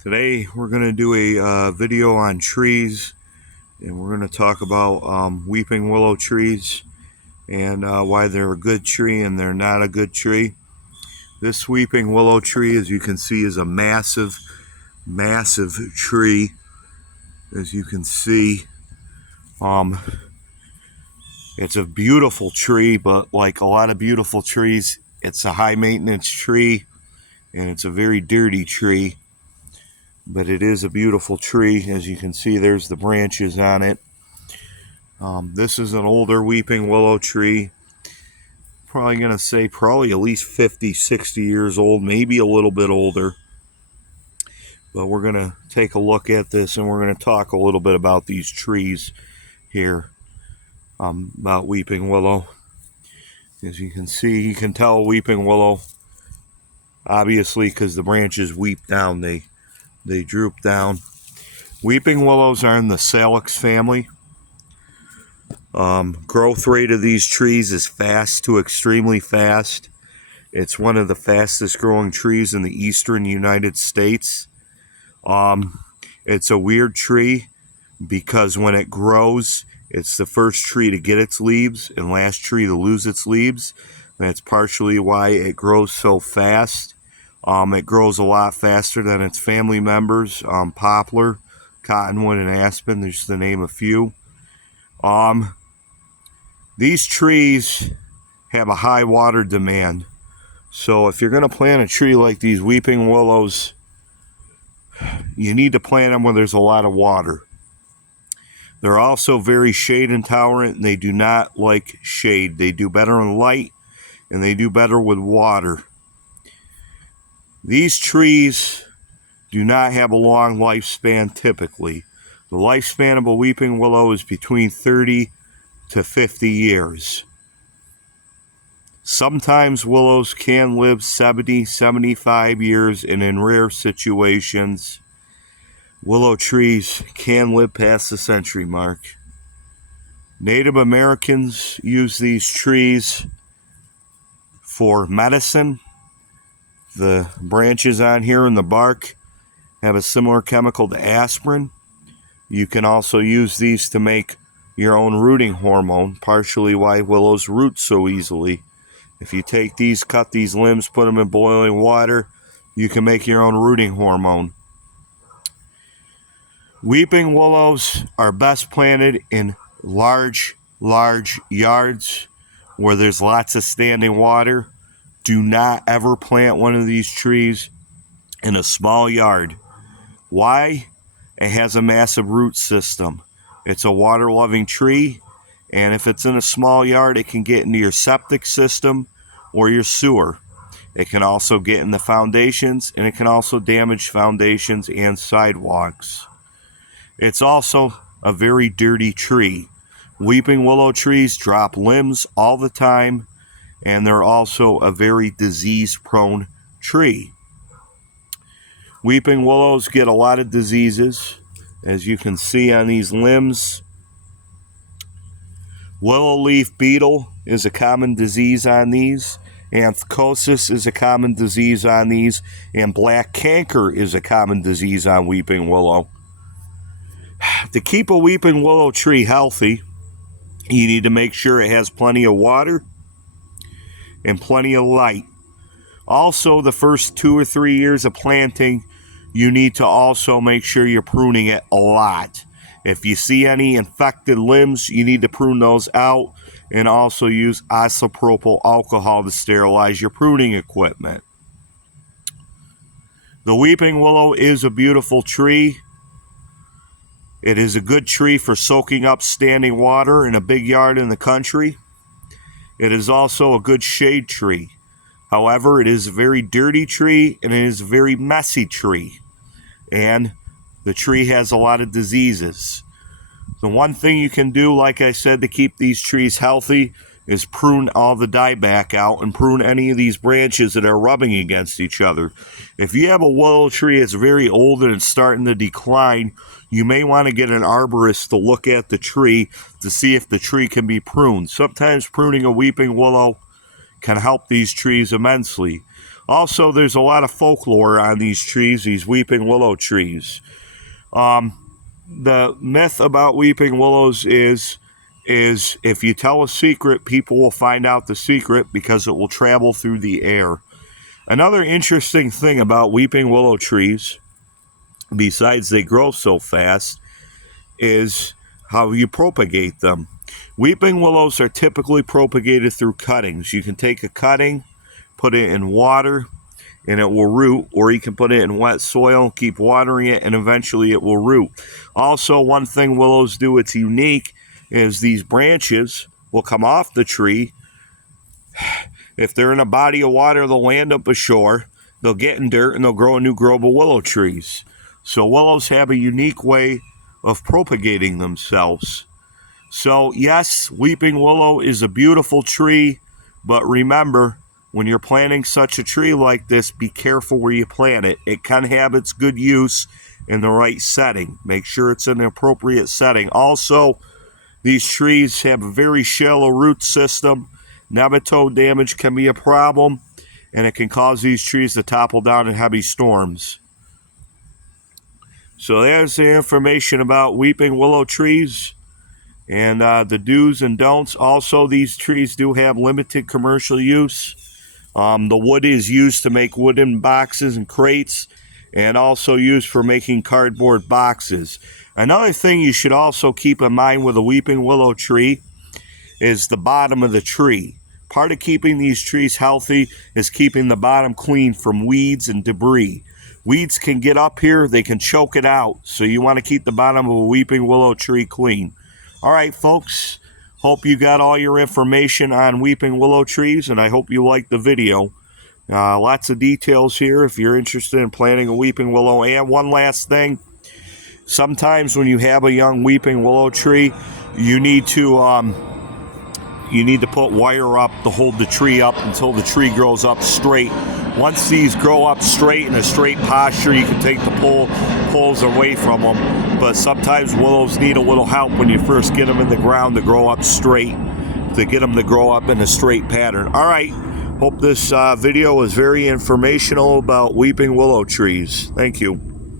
Today we're going to do a video on trees, and we're going to talk about weeping willow trees and why they're a good tree and they're not a good tree. This weeping willow tree, as you can see, is a massive tree. As you can see, it's a beautiful tree, but like a lot of beautiful trees, it's a high maintenance tree and it's a very dirty tree. But it is a beautiful tree. As you can see, there's the branches on it. This is an older weeping willow tree. Probably going to say probably at least 50, 60 years old, maybe a little bit older. But we're going to take a look at this and we're going to talk a little bit about these trees here, about weeping willow. As you can see, you can tell weeping willow, obviously, because the branches weep down. They droop down. Weeping willows are in the Salix family. Growth rate of these trees is fast to extremely fast. It's one of the fastest growing trees in the eastern United States. It's a weird tree because when it grows, it's the first tree to get its leaves and last tree to lose its leaves. That's partially why it grows so fast. It grows a lot faster than its family members, poplar, cottonwood, and aspen, just to name a few. These trees have a high water demand. So if you're going to plant a tree like these weeping willows, you need to plant them where there's a lot of water. They're also very shade intolerant, and they do not like shade. They do better in light, and they do better with water. These trees do not have a long lifespan typically. The lifespan of a weeping willow is between 30 to 50 years. Sometimes willows can live 70, 75 years, and in rare situations, willow trees can live past the century mark. Native Americans use these trees for medicine. The branches on here and the bark have a similar chemical to aspirin. You can also use these to make your own rooting hormone, partially why willows root so easily. If you take these, cut these limbs, put them in boiling water, you can make your own rooting hormone. Weeping willows are best planted in large yards where there's lots of standing water. Do not ever plant one of these trees in a small yard. Why? It has a massive root system. It's a water-loving tree, and if it's in a small yard, it can get into your septic system or your sewer. It can also get in the foundations, and it can also damage foundations and sidewalks. It's also a very dirty tree. Weeping willow trees drop limbs all the time, and they're also a very disease-prone tree. Weeping willows get a lot of diseases, as you can see on these limbs. Willow leaf beetle is a common disease on these. Anthracosis is a common disease on these. And black canker is a common disease on weeping willow. To keep a weeping willow tree healthy, you need to make sure it has plenty of water and plenty of light. Also, the first 2 or 3 years of planting, you need to also make sure you're pruning it a lot. If you see any infected limbs, you need to prune those out, and also use isopropyl alcohol to sterilize your pruning equipment. The weeping willow is a beautiful tree. It is a good tree for soaking up standing water in a big yard in the country. It is also a good shade tree. However, it is a very dirty tree and it is a very messy tree. And the tree has a lot of diseases. The one thing you can do, like I said, to keep these trees healthy is prune all the dieback out and prune any of these branches that are rubbing against each other. If you have a willow tree that's very old and it's starting to decline, you may want to get an arborist to look at the tree to see if the tree can be pruned. Sometimes pruning a weeping willow can help these trees immensely. Also, there's a lot of folklore on these trees, these weeping willow trees. The myth about weeping willows is if you tell a secret, people will find out the secret because it will travel through the air. Another interesting thing about weeping willow trees, besides they grow so fast, is how you propagate them. Weeping willows are typically propagated through cuttings. You can take a cutting, put it in water, and it will root, or you can put it in wet soil, keep watering it, and eventually it will root. Also, one thing willows do, it's unique, is these branches will come off the tree. If they're in a body of water, they'll land up ashore, they'll get in dirt, and they'll grow a new grove of willow trees. So willows have a unique way of propagating themselves. So yes, weeping willow is a beautiful tree, but remember, when you're planting such a tree like this, be careful where you plant it. It can have its good use in the right setting. Make sure it's in the appropriate setting. Also, these trees have a very shallow root system. Nematode damage can be a problem, and it can cause these trees to topple down in heavy storms. So there's the information about weeping willow trees and the do's and don'ts. Also, these trees do have limited commercial use. The wood is used to make wooden boxes and crates, and also used for making cardboard boxes. Another thing you should also keep in mind with a weeping willow tree is the bottom of the tree. Part of keeping these trees healthy is keeping the bottom clean from weeds and debris. Weeds can get up here, they can choke it out, so you want to keep the bottom of a weeping willow tree clean. All right, folks, hope you got all your information on weeping willow trees, and I hope you liked the video. Lots of details here if you're interested in planting a weeping willow. And one last thing, sometimes when you have a young weeping willow tree, you need to put wire up to hold the tree up until the tree grows up straight. Once these grow up straight in a straight posture, you can take the poles away from them. But sometimes willows need a little help when you first get them in the ground to grow up straight, to get them to grow up in a straight pattern. All right, hope this video was very informational about weeping willow trees. Thank you.